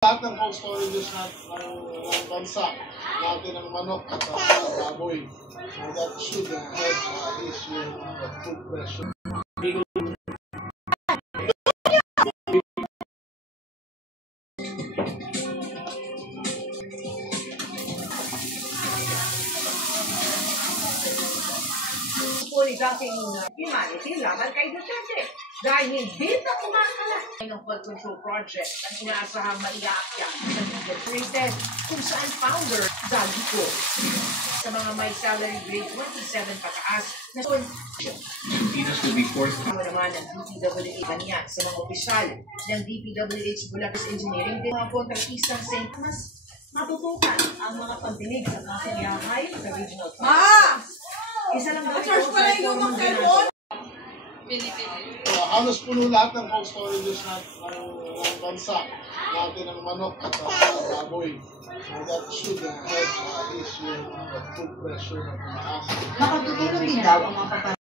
Lahat ng cold storages ng bansa, natin ng manok at baboy. So that should help ease yung food pressure. Sulit ating humanity laban kay Duterte dahil hindi na kumakalat ng flood control project ang inaasahang maiaakyak sa integrated kung saan founder Dagi ko. Sa mga may salary grade 27 pataas na Filipinos to be forced. Ako naman ang DPWH kanya sa mga opisyal ng DPWH Bulacan Engineering din mga kontratistang St. Thomas matutukan ang mga pagdinig sa mga kaniyahay sa regional project. Isa lang daw ito sa informong dinasyon. So, halos puno lahat ng cold storages ng bansa, natin ng manok at baboy. So that should help ease yung food pressure ng tumaas. Makatutulong din daw ang mga